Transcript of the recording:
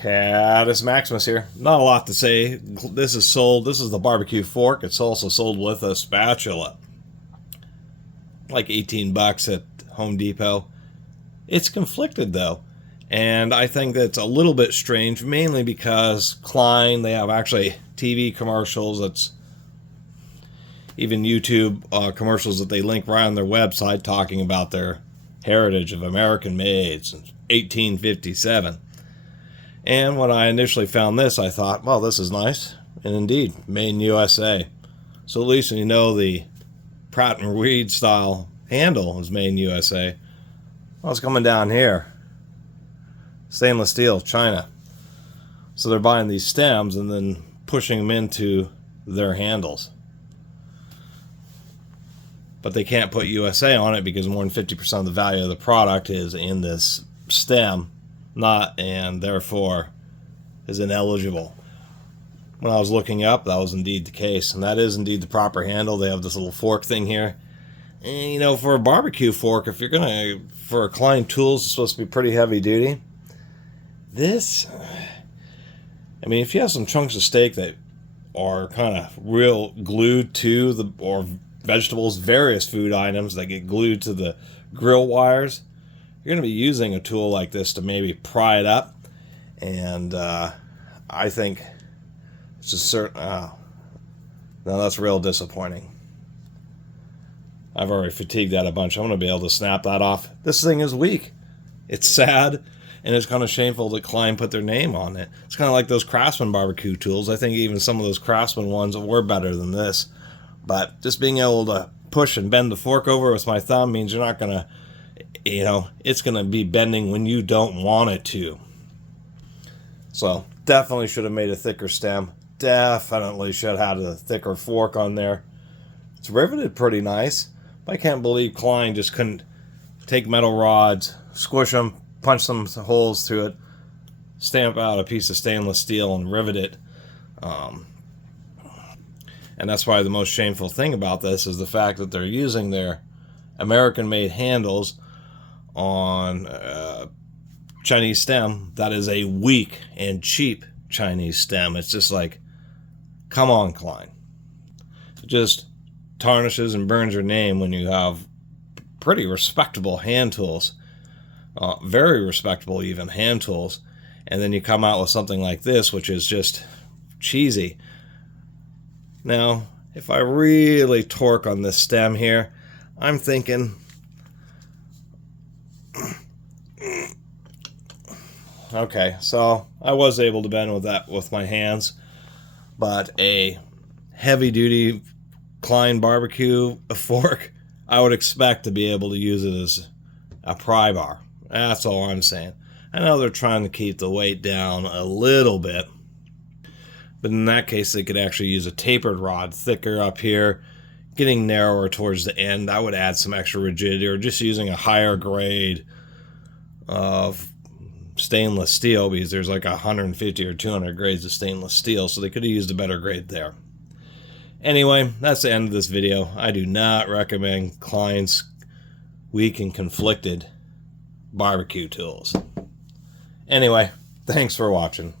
Catus Maximus here. Not a lot to say. This is the barbecue fork. It's also sold with a spatula. Like 18 bucks at Home Depot. It's conflicted though. And I think that's a little bit strange, mainly because Klein, they have actually TV commercials, that's even YouTube commercials that they link right on their website talking about their heritage of American made since 1857. And when I initially found this, I thought, well, this is nice. And indeed, made in USA. So at least you know the Pratt & Reed style handle is made in USA. Well, it's coming down here. Stainless steel, China. So they're buying these stems and then pushing them into their handles. But they can't put USA on it because more than 50% of the value of the product is in this stem, and therefore is ineligible. When I was looking up, that was indeed the case, and that is indeed the proper handle. They have this little fork thing here. And, you know, for a barbecue fork, if you're gonna, for a Klein tools, it's supposed to be pretty heavy duty. This, I mean, if you have some chunks of steak that are kind of real glued to the, or vegetables, various food items that get glued to the grill wires, you're going to be using a tool like this to maybe pry it up. And I think it's just certain. No, that's real disappointing. I've already fatigued that a bunch. I'm going to be able to snap that off. This thing is weak. It's sad, and it's kind of shameful that Klein put their name on it. It's kind of like those Craftsman barbecue tools. I think even some of those Craftsman ones were better than this. But just being able to push and bend the fork over with my thumb means you're not going to, you know, it's going to be bending when you don't want it to. So definitely should have made a thicker stem. Definitely should have had a thicker fork on there. It's riveted pretty nice. But I can't believe Klein just couldn't take metal rods, squish them, punch some holes through it, stamp out a piece of stainless steel and rivet it. And that's why the most shameful thing about this is the fact that they're using their American-made handles on Chinese stem that is a weak and cheap Chinese stem. It's just like, come on, Klein. It just tarnishes and burns your name when you have pretty respectable hand tools, very respectable even hand tools, and then you come out with something like this, which is just cheesy. Now, if I really torque on this stem here, I'm thinking, okay, so I was able to bend with that with my hands, but a heavy-duty Klein barbecue fork, I would expect to be able to use it as a pry bar. That's all I'm saying. I know they're trying to keep the weight down a little bit, but in that case, they could actually use a tapered rod, thicker up here, getting narrower towards the end. I would add some extra rigidity, or just using a higher grade of stainless steel, because there's like 150 or 200 grades of stainless steel, so they could have used a better grade there. Anyway, that's the end of this video. I do not recommend Klein's weak and conflicted barbecue tools. Anyway, thanks for watching.